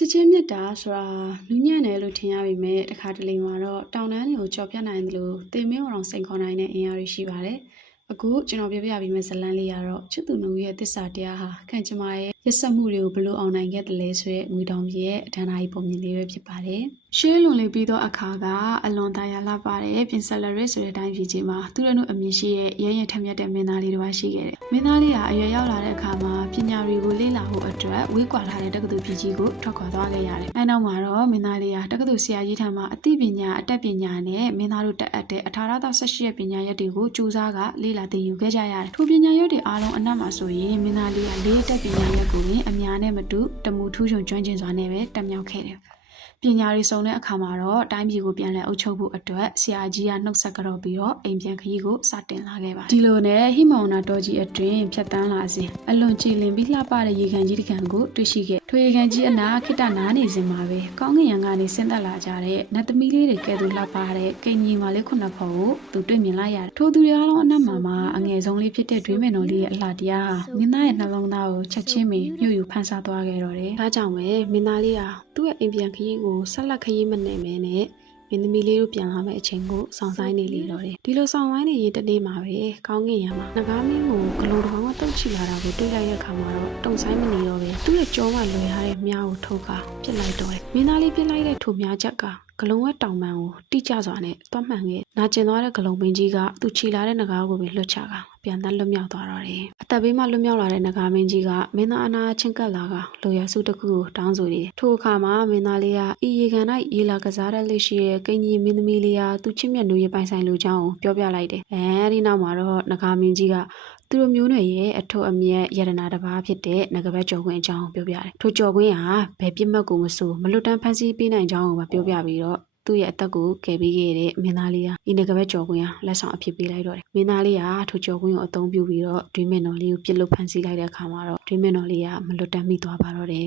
ချစ်ချင်းမြတ်တာဆိုတာလူညံ့တယ်လို့ထင်ရပေမဲ့တစ်ခါတလေမှာတော့တောင်တန်းတွေကိုကြော်ပြတ်နိုင်တယ်လို့သေမင်းအောင်စိန်ခေါ်နိုင်တဲ့အင်အားတွေရှိပါတယ်။အခုကျွန်တော်ပြပြပေးမယ့်ဇာတ်လမ်းလေးကတော့ချစ်သူနှုတ်ရဲ့သစ္စာတရားဟာခံချင်မာရဲ့ရက်စက်မှုတွေကိုဘယ်လိုအောင်နိုင်ခဲ့တယ်လဲဆိုတဲ့ငွေတောင်ကြီးရဲ့အထဏာကြီးပုံမြင်လေးပဲဖြစ်ပါတယ်။ရှေးလွန်လေးပြီးတော့အခါကအလွန်တရာလှပတဲ့ပြင်ဆက်လက်ရစ်ဆိုတဲ့အတိုင်းပြည်ကြီးမှာသူတို့အမြင်ရှိရဲ့ရဲရင်ထက်မြက်တဲ့မင်းသားလေးတစ်ပါးရှိခဲ့တယ်။မင်းသားလေးကအရွယ်ရောက်လာတဲ့အခါမှာပညာတွေကိုလေ့လာဖို့အတွက်ဝေးကွာလာတဲ့တက္ကသိုလ်ပြည်ကြီးကိုထွက်ခွာသွားခဲ့ရတယ်။အဲနောက်မှာတော့မင်းသားလေးကတက္ကသိုလ်ဆရာကြီးထံမှာအသိပညာအတတ်ပညာနဲ့မင်းသားတို့တက်အပ်တဲ့အထာရသော18ရဲ့ပညာရပ်တွေကိုကြိုးစားကလေ့လာသင်ယူခဲ့ကြရတယ်။ထိုပညာရပ်တွေအားလုံးအနက်မှာဆိုရင်မင်းသားလေးကလေးတက်ပညာရပ်ကိုအများနဲ့မတူတမူထူးချွန်ကျွမ်းကျင်စွာနဲ့ပဲတက်မြောက်ခဲ့တယ်။ပညာရေးစုံတဲ့အခါမှာတော့တိုင်းပြည်ကိုပြန်လည်အုပ်ချုပ်ဖို့အတွက်ဆရာကြီးကနှုတ်ဆက်ကြော်ပြီးတော့အိမ်ပြန်ခရီးကိုစတင်လာခဲ့ပါတယ်။ဒီလိုနဲ့ဟိမောင်နာတော်ကြီးအတွင်းဖြတ်တန်းလာစဉ်အလွန်ကြည်လင်ပြီးလှပတဲ့ရေကန်ကြီးတစ်ကန်ကိုတွေ့ရှိခဲ့။ထိုရေကန်ကြီးအနာခိတနားနေစဉ်မှာပဲကောင်းကင်ယံကနေဆင်းသက်လာကြတဲ့နတ်သမီးလေးတွေကဲ့သို့လှပတဲ့ကိန်းကြီးမလေးခုနှစ်ဖော်ကိုသူတွေ့မြင်လိုက်ရတယ်။ထိုသူတွေအားလုံးအနက်မှာအငယ်ဆုံးလေးဖြစ်တဲ့ဒွေးမယ်တော်လေးရဲ့အလှတရားဟာမင်းသားရဲ့နှလုံးသားကိုချက်ချင်းပင်မြှုပ်ယူဖန်ဆားသွားခဲ့တော့တယ်။ဒါကြောင့်ပဲမင်းသားလေးဟာသူ့ရဲ့အိမ်ပြန်ခရီးကိုဆက်လက်ခရီးမနေမဲနဲ့မင်းသမီးလေးတို့ပြန်လာမယ့်အချိန်ကိုစောင့်ဆိုင်နေလေတော့တယ်။ဒီလိုစောင့်ဆိုင်နေရင်တနေ့မှာပဲကောင်းကင်ယံမှာငကားမင်းကိုဂလုံးတစ်ကောင်ကတုတ်ချီလာတာကိုတွေ့လိုက်တဲ့အခါမှာတော့တုံဆိုင်မနေတော့ပဲသူ့ရဲ့ကြောကလွယ်ရတဲ့မြားကိုထုတ်ကပြစ်လိုက်တော့တယ်။မင်းသားလေးပြစ်လိုက်တဲ့ထိုမြားချက်ကဂလုံးဝက်တောင်ပန်ကိုတိကျစွာနဲ့တွတ်မှန်ခဲ့နာကျင်သွားတဲ့ဂလုံးပင်ကြီးကသူ့ချီလာတဲ့ငကားကိုပဲလွတ်ချကပြန်သက်လွတ်မြောက်သွားတော့တယ်။အသက်ဘေးမှာလွတ်မြောက်လာတဲ့ငကားမင်းကြီးကမင်းသားအနာချင်းကပ်လာကလိုရစုတစ်ခုကိုတောင်းဆိုတယ်။ထိုအခါမှာမင်းသားလေးကဤရေကန်၌ရေလာကစားတဲ့လက်ရှိရဲ့ကိန်းကြီးမင်းသမီးလေးဟာသူချစ်မြတ်နိုးရဲ့ပိုင်ဆိုင်လူချောင်းကိုပြောပြလိုက်တယ်။အဲဒီနောက်မှာတော့ငကားမင်းကြီးကသူတို့မျိုးနွယ်ရဲ့အထုပ်အမြက်ယရနာတစ်ပါးဖြစ်တဲ့ငကပတ်ကြော်ခွင်းအကြောင်းပြောပြတယ်။ထိုကြော်ခွင်းဟာဘယ်ပြစ်မှတ်ကိုမဆိုမလွတ်တမ်းဖန်ဆီးပေးနိုင်ကြောင်းကိုပြောပြပြီးတော့သူ့ရဲ့အသက်ကိုကယ်ပေးခဲ့တဲ့မင်းသားလေးဟာဤငကပတ်ကြော်ခွင်းဟာလက်ဆောင်အဖြစ်ပေးလိုက်တော့တယ်။မင်းသားလေးဟာထိုကြော်ခွင်းကိုအသုံးပြုပြီးတော့ဒွေးမင်တော်လေးကိုပြစ်လို့ဖန်ဆီးလိုက်တဲ့အခါမှာတော့ဒွေးမင်တော်လေးကမလွတ်တမ်းမိသွားပါတော့တယ်